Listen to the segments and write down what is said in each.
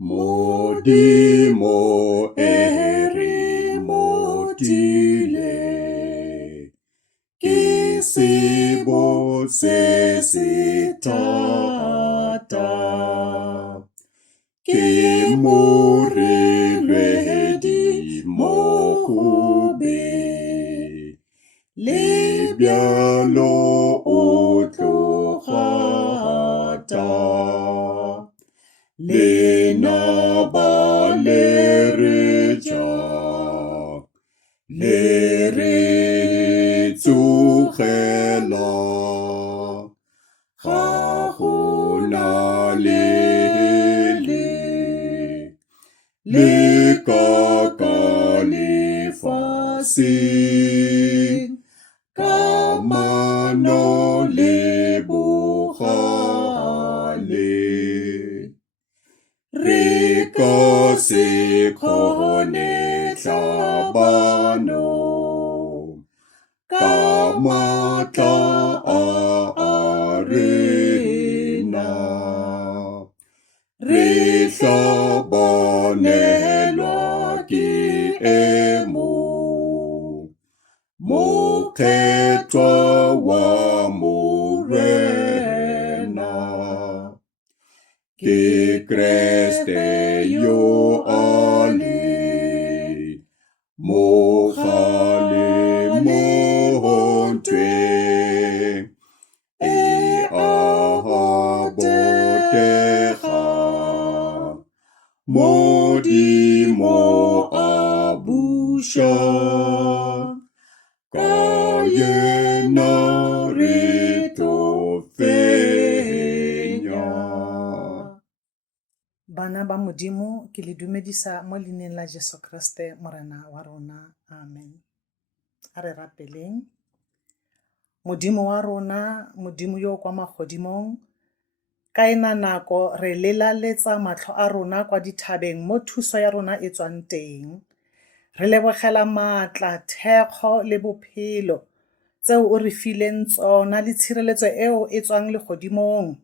Modimo eri modile, ke sebo se thata, ke moreledi mo go be, le bjalo o tlogata. Lena ba le re ja, le re tsogela, ga go na le ka lefaseng, kamano le bogale. Re ka se kgone tlhabano, ka matla a rena. Re hlabanelwa ke mokgethwa wa morena. Ke Kriste yo ale, mogale montwe, e a botega, Modimo a buša, ka yena re tlo fenya. Bana ba Modimo, ke le dumedisa mo leineng la Jesu Kriste morena wa rona. Amen. A re rapeleng. Modimo wa rona, Modimo yo kwa magodimong, ka ena nako re lelaletsa matlho a rona kwa dithabeng mo thuso ya rona e tswang teng. Re lebogela maatla, thekgo le bophelo tseo o re fileng tsona le tshireletso eo e tswang legodimong.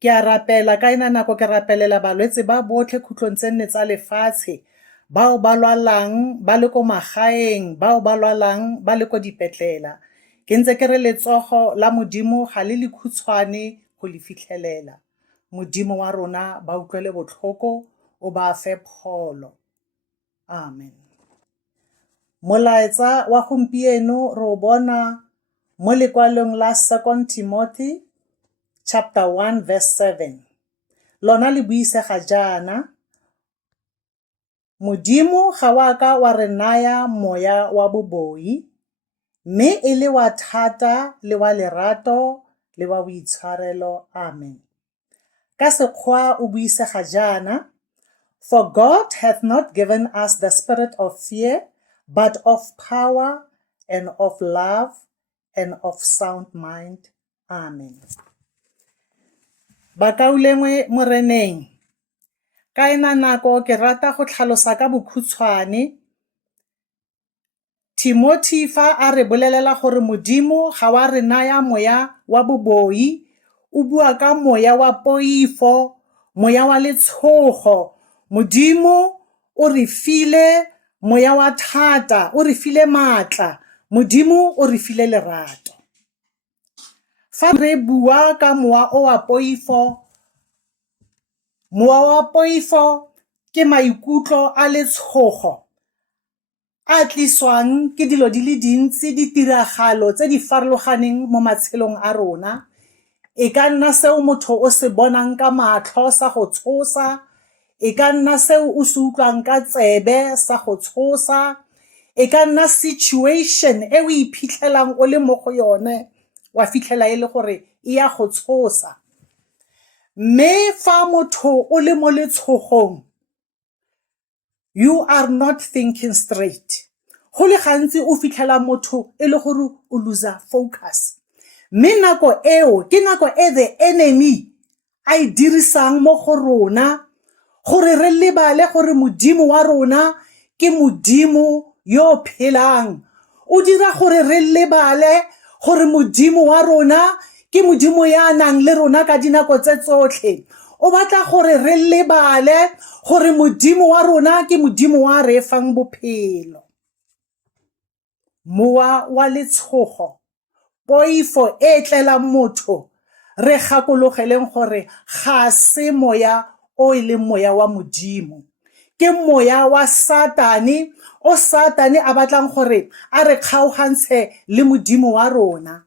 Ke a rapela ka ena nako ke rapelela balwetse ba botlhe khutlong tse nne tsa lefatshe, bao ba lwalang ba le ko magaeng, bao ba lwalang ba le ko dipetlela. Ke ntse ke re letsogo la Modimo ga le lekhutshwane go le fitlhelela. Modimo wa rona ba utlwele botlhoko, o ba fe pholo. Amen. Molaetsa wa gompieno re o bona mo lekwalong la 2 Timothy chapter 1 verse 7. Lona le buisega jaana: Modimo ga wa ka wa re naya moya wa boboi, mme e le wa thata le wa lerato le wa boitshwarelo. Amen. Ka Sekgowa o buisega jaana: For God hath not given us the spirit of fear, but of power and of love and of sound mind. Amen. Bakaulengwe moreneng, ka ena nako ke rata go tlhalosa ka bokhutshwane. Timothy fa a re bolelela gore Modimo ga wa re naya moya wa boboi, o bua ka moya wa poifo, moya wa letshogo. Modimo o re file moya wa thata, o re file maatla. Modimo o re file lerato. Fa re bua ka mowa o wa poifo, mowa wa poifo ke maikutlo a letshogo a tliswang ke dilo di le dintsi, ditiragalo tse di farologaneng mo matshelong a rona. E ka nna seo motho o se bonang ka matlho sa go tshosa, e ka nna seo o se utlwang ka tsebe sa go tshosa, e ka nna situation e o iphitlhelang o le mo go yone wa fitlhela e le gore e ya go tshosa. Mme fa motho o le mo letshogong, you are not thinking straight. Go le gantsi o fitlhela motho e le gore o loser focus. Mme nako eo ke nako e the enemy a e dirisang mo go rona gore re lebale gore Modimo wa rona ke Modimo yo phelang. O dira gore re lebale gore Modimo wa rona ke Modimo ya nang le rona ka dinako tse tsotlhe. O batla gore re lebale gore modimo wa rona ke modimo wa re fang bophelo. Mowa wa letshogo, poifo e tlelang motho, re gakologeleng gore ga se moya o e leng moya wa modimo, ke moya wa Satane, o Satane a batlang gore a re kgaogantshe le modimo wa rona.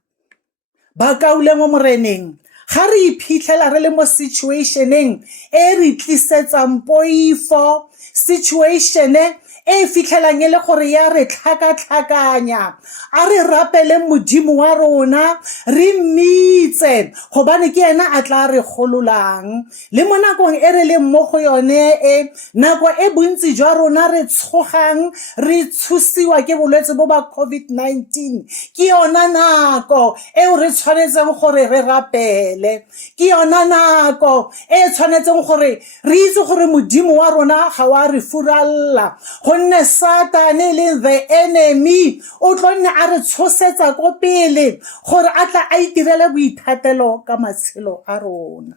Ba kaule mo moreneng, ga re iphitlhela re le mo situationeng e re tlisetsang poifo, situatione e fitlhelang e le gore ya re tlhakatlhakanya, a re rapeleng modimo wa rona, re mmitse gobane ke ena a tla re gololang. Le mo nakong e re leng mo go yone e, nako e bontsi jwa rona re tshogang, re tshosiwa ke bolwetse bo ba COVID-19, ke yona nako eo re tshwanetseng gore re rapele, ke yona nako e tshwanetseng gore re itse gore modimo wa rona ga wa re furalla, gonne Satane le the enemy o tlo nne a re tshosetsa ko pele gore a tla a itirele boithatelo ka matshelo a rona.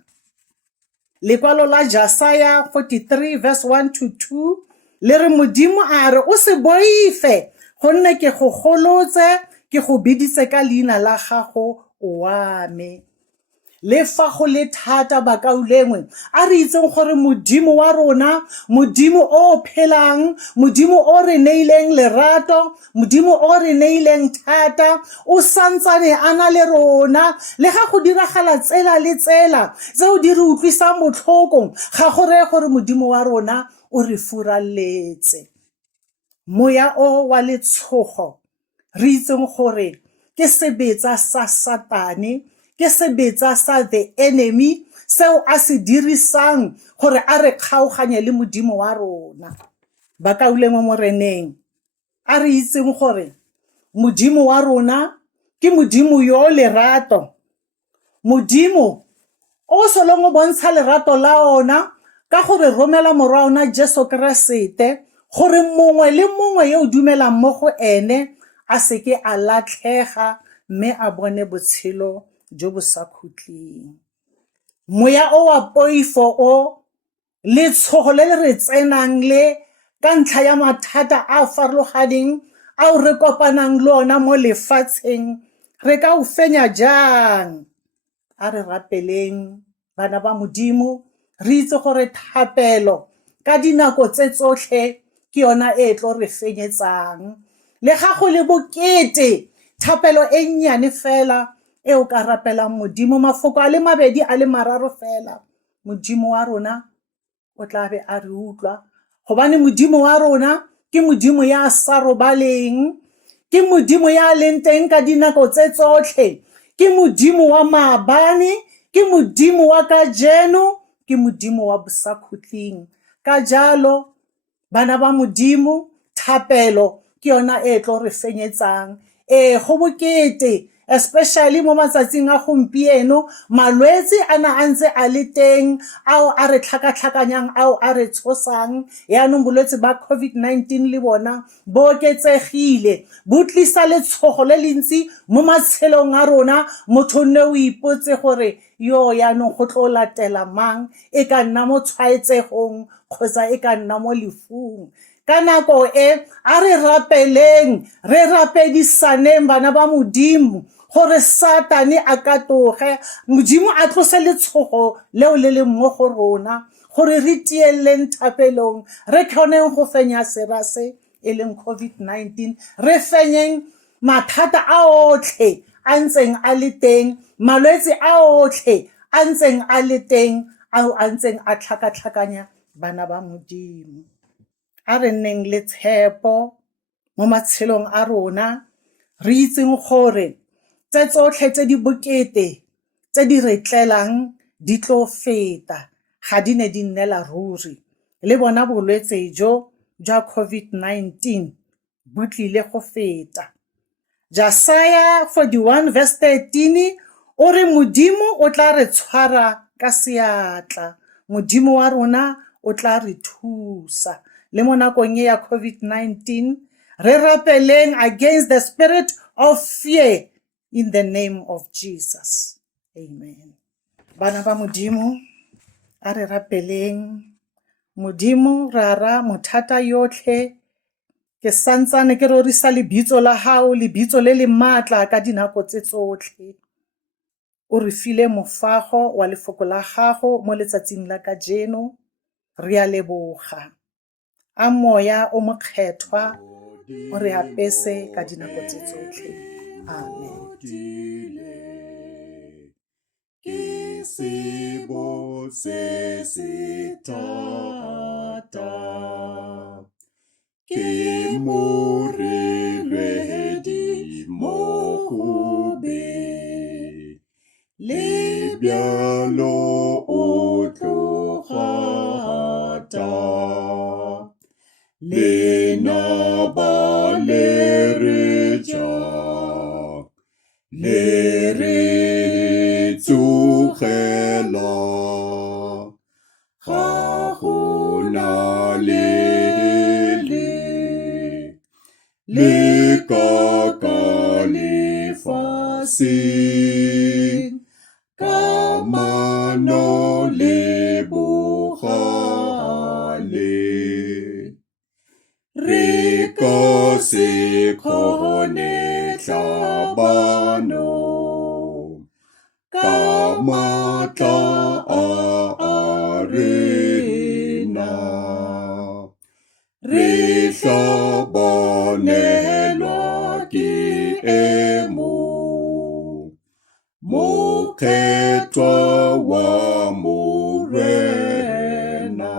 Lekwalo la Jesaja 43 verse 1-2 le re modimo a re o se boife gonne ke go golotse, ke go biditse ka leina la gago wa me. Le fa go le thata ba kaulengwe, a re itseng gore modimo wa rona, modimo o phelang, modimo o re neileng lerato, modimo o re neileng thata, o santsane a na le rona, le ga go diragala tsela le tsela tseo di re utlwisang botlhoko, ga go reye gore modimo wa rona o re furalletse. Moya o wa letshogo, re itseng gore ke sebetsa sa Satane, ke sebetsa sa the enemy, seo a se dirisang gore a re kgaoganye le modimo wa rona. Ba kaule mo moreneng, a re itseng gore modimo wa rona ke modimo yo lerato, modimo o solong o bontsha lerato la ona ka gore romela morwa ona Jesu Keresete, gore mongwe le mongwe yo o dumelang mo go ene a seke a latlhega mme a bone botshelo jo bo sa khutleng. Moya o wa poifo o, letshogo le le re tsenang le ka ntlha ya mathata a farologaneng ao re kopanang le ona mo lefatsheng, re ka o fenya jang? A re rapeleng bana ba modimo, re itse gore thapelo ka dinako tse tsotlhe ke yona e tlo re fenyetsang. Le ga go le bokete, thapelo e nnyane fela e o ka rapelang modimo, mafoko a le mabedi a le mararo fela, modimo wa rona o tla be a re utlwa, gobane modimo wa rona ke modimo ya sa robaleng, ke modimo ya leng teng ka dinako tse tsotlhe, ke modimo wa maabane, ke modimo wa kajeno, ke modimo wa bosakhutleng. Ka jalo bana ba modimo, thapelo ke yona e tlo re fenyetsang. Go bokete, especially mo matsatsing a gompieno, malwetse a na a ntse a le teng ao a re tlhakatlhakanyang, ao a re tshosang. Yaanong bolwetse ba COVID-19 le bona bo oketsegile, bo tlisa letshogo le le ntsi mo matshelong a rona. Motho nne o ipotse gore yo yaanong go tlo latela mang, e ka nna mo tshwaetsegong kgotsa e ka nna mo lefung. Ka nako e, a re rapeleng, re rapedisaneng bana ba modimo gore Satane a katoge, modimo a tlose letshogo leo le leng mo go rona, gore re tieleng thapelong, re kgoneng go fenya serase e leng COVID-19, re fenyeng mathata a otlhe a ntseng a le teng, malwetse a otlhe a ntseng a le teng, ao a ntseng a tlhakatlhakanya bana ba modimo. A re nneng le tshepo mo matshelong a rona, re itseng gore tse tsotlhe tse di bokete tse di re tlelang di tlo feta, ga di ne di nnela ruri. Le bona bolwetse jo jwa COVID-19 bo tlile go feta. Jesaja 41 verse 13 o re modimo o tla re tshwara ka seatla, modimo wa rona o tla re thusa. Le mo nakong ya COVID-19, re rapeleng against the spirit of fear in the name of Jesus. Amen. Bana ba modimo, a re rapeleng Modimo re ara mothata yotlhe ke santsane ke rorisa lebitso la hao, lebitso le le maatla ka dinako tse tsotlhe. O re file mofago wa lefoko la gago mo letsatsing la kajeno, re a leboga. A moya o mokgethwa o re apese ka dinako tse tsotlhe. Amen. Ke sebo se se thata, ke moreledi mo go be, le bjalo o tlogata, le naba le re ja, le re tsogela, ga go na le ka lefaseng, ka mano le bogale, re ka se kgone tlhabano, ka matla a rena, re hlabanelwa ke emo, mokgethwa wa morena,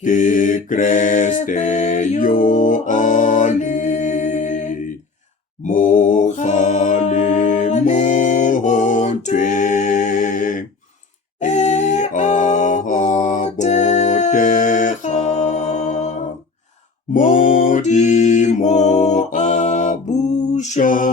ke Kriste yo a le mogale mo ntweng, e a botega, Modimo a buša